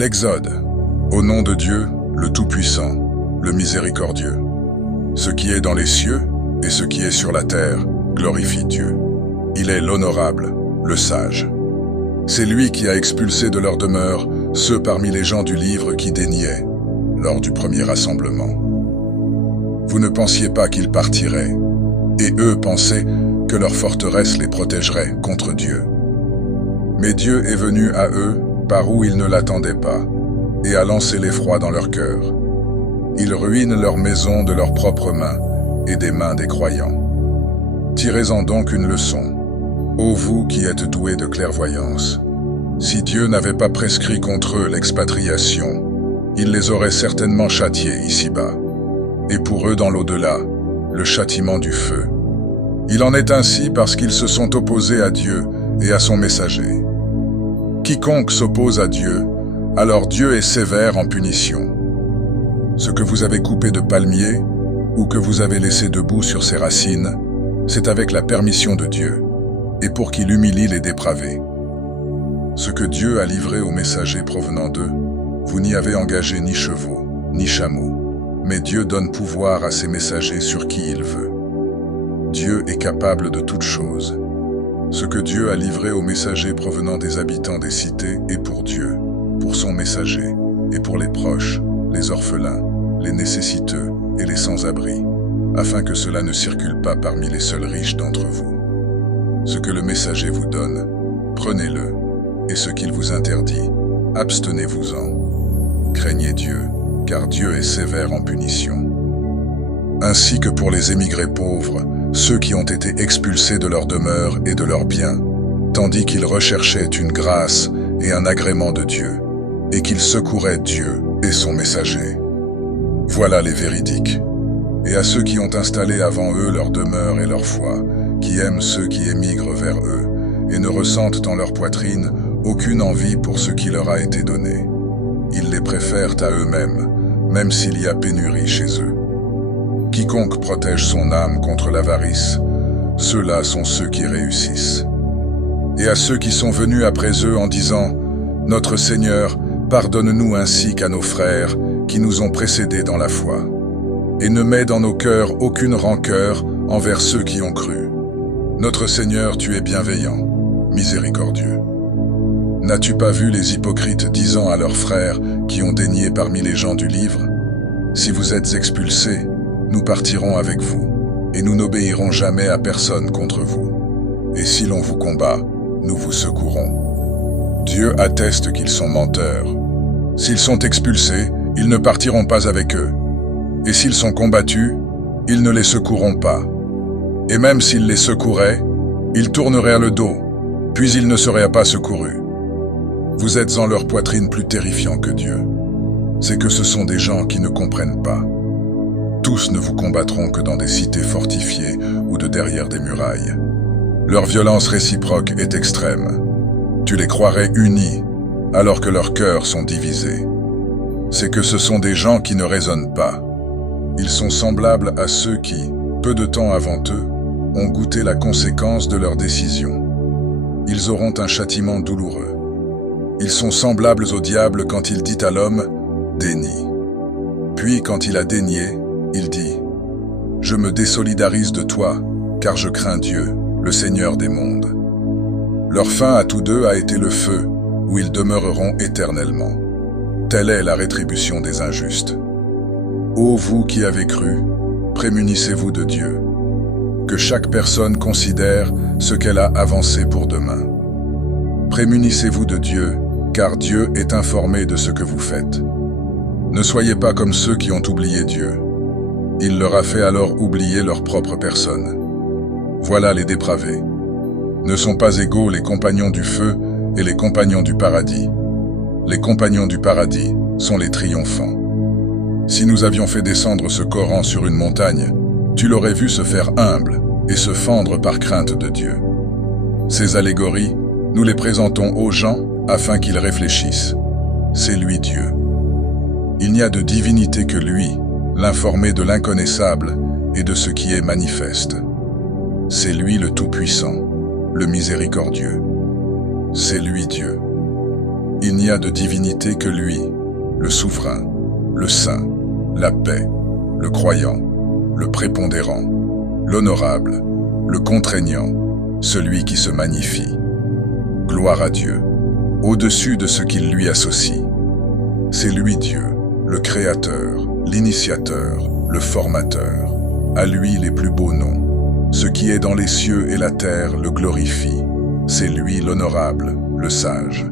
L'Exode. Au nom de Dieu, le Tout-Puissant, le Miséricordieux. Ce qui est dans les cieux et ce qui est sur la terre glorifie Dieu. Il est l'honorable, le sage. C'est lui qui a expulsé de leur demeure ceux parmi les gens du livre qui déniaient lors du premier rassemblement. Vous ne pensiez pas qu'ils partiraient, et eux pensaient que leur forteresse les protégerait contre Dieu. Mais Dieu est venu à eux par où ils ne l'attendaient pas, et a lancé l'effroi dans leur cœur. Il ruine leur maison de leurs propres mains et des mains des croyants. Tirez-en donc une leçon, ô vous qui êtes doués de clairvoyance. Si Dieu n'avait pas prescrit contre eux l'expatriation, il les aurait certainement châtiés ici-bas, et pour eux dans l'au-delà, le châtiment du feu. Il en est ainsi parce qu'ils se sont opposés à Dieu et à son messager. Quiconque s'oppose à Dieu, alors Dieu est sévère en punition. Ce que vous avez coupé de palmier, ou que vous avez laissé debout sur ses racines, c'est avec la permission de Dieu, et pour qu'il humilie les dépravés. Ce que Dieu a livré aux messagers provenant d'eux, vous n'y avez engagé ni chevaux, ni chameaux, mais Dieu donne pouvoir à ses messagers sur qui il veut. Dieu est capable de toutes choses. Ce que Dieu a livré aux messagers provenant des habitants des cités est pour Dieu, pour son messager, et pour les proches, les orphelins, les nécessiteux et les sans-abri, afin que cela ne circule pas parmi les seuls riches d'entre vous. Ce que le messager vous donne, prenez-le, et ce qu'il vous interdit, abstenez-vous-en. Craignez Dieu, car Dieu est sévère en punition. Ainsi que pour les émigrés pauvres, ceux qui ont été expulsés de leur demeure et de leurs biens, tandis qu'ils recherchaient une grâce et un agrément de Dieu, et qu'ils secouraient Dieu et son messager. Voilà les véridiques. Et à ceux qui ont installé avant eux leur demeure et leur foi, qui aiment ceux qui émigrent vers eux, et ne ressentent en leur poitrine aucune envie pour ce qui leur a été donné. Ils les préfèrent à eux-mêmes, même s'il y a pénurie chez eux. Quiconque protège son âme contre l'avarice, ceux-là sont ceux qui réussissent. Et à ceux qui sont venus après eux en disant « Notre Seigneur, pardonne-nous ainsi qu'à nos frères qui nous ont précédés dans la foi, et ne mets dans nos cœurs aucune rancœur envers ceux qui ont cru. Notre Seigneur, tu es bienveillant, miséricordieux. N'as-tu pas vu les hypocrites disant à leurs frères qui ont dénié parmi les gens du livre « Si vous êtes expulsés, nous partirons avec vous, et nous n'obéirons jamais à personne contre vous. Et si l'on vous combat, nous vous secourrons. » Dieu atteste qu'ils sont menteurs. S'ils sont expulsés, ils ne partiront pas avec eux. Et s'ils sont combattus, ils ne les secourront pas. Et même s'ils les secouraient, ils tourneraient le dos, puis ils ne seraient pas secourus. Vous êtes en leur poitrine plus terrifiants que Dieu. C'est que ce sont des gens qui ne comprennent pas. Tous ne vous combattront que dans des cités fortifiées ou de derrière des murailles. Leur violence réciproque est extrême. Tu les croirais unis, alors que leurs cœurs sont divisés. C'est que ce sont des gens qui ne raisonnent pas. Ils sont semblables à ceux qui, peu de temps avant eux, ont goûté la conséquence de leurs décisions. Ils auront un châtiment douloureux. Ils sont semblables au diable quand il dit à l'homme « dénie ». Puis quand il a dénié, il dit « Je me désolidarise de toi, car je crains Dieu, le Seigneur des mondes. » Leur fin à tous deux a été le feu, où ils demeureront éternellement. Telle est la rétribution des injustes. Ô vous qui avez cru, prémunissez-vous de Dieu. Que chaque personne considère ce qu'elle a avancé pour demain. Prémunissez-vous de Dieu, car Dieu est informé de ce que vous faites. Ne soyez pas comme ceux qui ont oublié Dieu. Il leur a fait alors oublier leur propre personne. Voilà les dépravés. Ne sont pas égaux les compagnons du feu et les compagnons du paradis. Les compagnons du paradis sont les triomphants. Si nous avions fait descendre ce Coran sur une montagne, tu l'aurais vu se faire humble et se fendre par crainte de Dieu. Ces allégories, nous les présentons aux gens afin qu'ils réfléchissent. C'est lui Dieu. Il n'y a de divinité que lui, l'informé de l'inconnaissable et de ce qui est manifeste. C'est lui le Tout-Puissant, le Miséricordieux. C'est lui Dieu. Il n'y a de divinité que lui, le souverain, le saint, la paix, le croyant, le prépondérant, l'honorable, le contraignant, celui qui se magnifie. Gloire à Dieu, au-dessus de ce qu'il lui associe. C'est lui Dieu, le Créateur, l'initiateur, le formateur. À lui les plus beaux noms. Ce qui est dans les cieux et la terre le glorifie. C'est lui l'honorable, le sage.